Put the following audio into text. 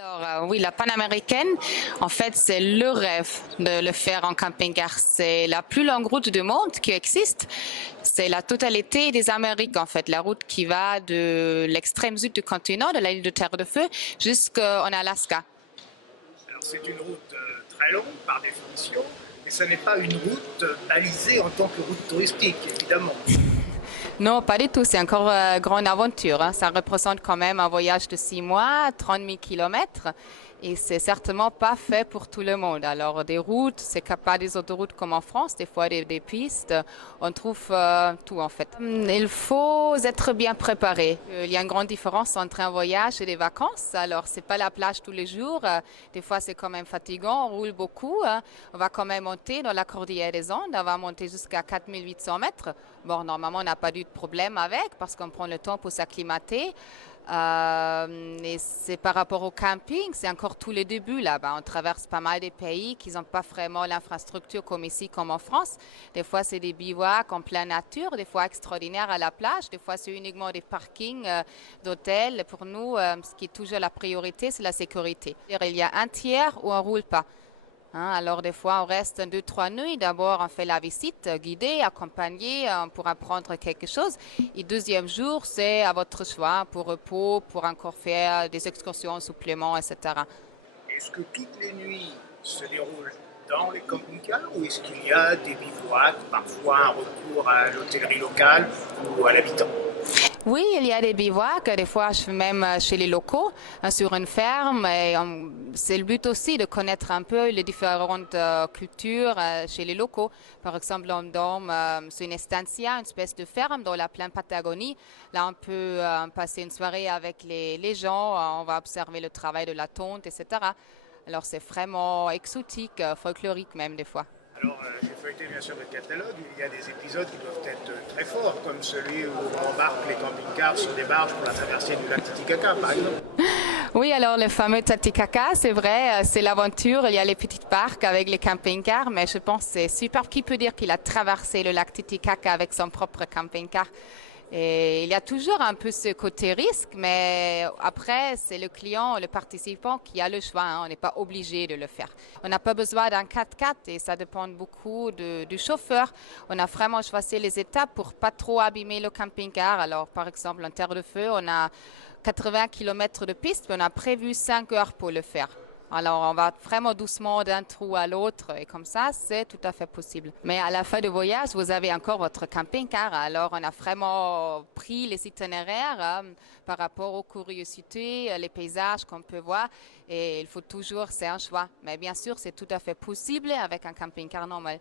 Alors oui, la panaméricaine, en fait, c'est le rêve de le faire en camping-car. C'est la plus longue route du monde qui existe. C'est la totalité des Amériques, en fait, la route qui va de l'extrême sud du continent, de l'île de Terre de Feu, jusqu'en Alaska. Alors c'est une route très longue par définition, mais ce n'est pas une route balisée en tant que route touristique, évidemment. Non, pas du tout. C'est encore une grande aventure, hein. Ça représente quand même un voyage de 6 mois, 30 000 kilomètres. Et c'est certainement pas fait pour tout le monde. Alors, des routes, c'est pas des autoroutes comme en France, des fois des pistes. On trouve tout, en fait. Il faut être bien préparé. Il y a une grande différence entre un voyage et des vacances. Alors, c'est pas la plage tous les jours. Des fois, c'est quand même fatigant. On roule beaucoup. On va quand même monter dans la cordillère des Andes. On va monter jusqu'à 4800 mètres. Bon, normalement, on n'a pas eu de problème avec parce qu'on prend le temps pour s'acclimater. Et c'est par rapport au camping, c'est encore tous les débuts là-bas. On traverse pas mal de pays qui n'ont pas vraiment l'infrastructure comme ici, comme en France. Des fois, c'est des bivouacs en pleine nature, des fois extraordinaires à la plage, des fois, c'est uniquement des parkings d'hôtels. Pour nous, ce qui est toujours la priorité, c'est la sécurité. Il y a un tiers où on ne roule pas. Hein, alors des fois, on reste 2, 3 nuits. D'abord, on fait la visite guidée, accompagnée pour apprendre quelque chose. Et deuxième jour, c'est à votre choix pour repos, pour encore faire des excursions, suppléments, etc. Est-ce que toutes les nuits se déroulent dans les camping-cars ou est-ce qu'il y a des bivouacs, parfois un recours à l'hôtellerie locale ou à l'habitant? Oui, il y a des bivouacs, des fois je fais même chez les locaux, sur une ferme. Et c'est le but aussi de connaître un peu les différentes cultures chez les locaux. Par exemple, on dort sur une estancia, une espèce de ferme dans la pleine Patagonie. Là, on peut passer une soirée avec les gens, on va observer le travail de la tonte, etc. Alors c'est vraiment exotique, folklorique même des fois. Alors, j'ai feuilleté bien sûr le catalogue, il y a des épisodes qui doivent être très forts, comme celui où on embarque les camping-cars sur des barges pour la traversée du lac Titicaca, par exemple. Oui, alors le fameux Titicaca, c'est vrai, c'est l'aventure. Il y a les petits parcs avec les camping-cars, mais je pense que c'est super. Qui peut dire qu'il a traversé le lac Titicaca avec son propre camping-car? Et il y a toujours un peu ce côté risque, mais après, c'est le client, le participant qui a le choix, hein. On n'est pas obligé de le faire. On n'a pas besoin d'un 4x4 et ça dépend beaucoup du chauffeur. On a vraiment choisi les étapes pour pas trop abîmer le camping-car. Alors, par exemple, en Terre de Feu, on a 80 km de piste, mais on a prévu 5 heures pour le faire. Alors, on va vraiment doucement d'un trou à l'autre et comme ça, c'est tout à fait possible. Mais à la fin du voyage, vous avez encore votre camping-car. Alors, on a vraiment pris les itinéraires par rapport aux curiosités, les paysages qu'on peut voir. Et il faut toujours, c'est un choix. Mais bien sûr, c'est tout à fait possible avec un camping-car normal.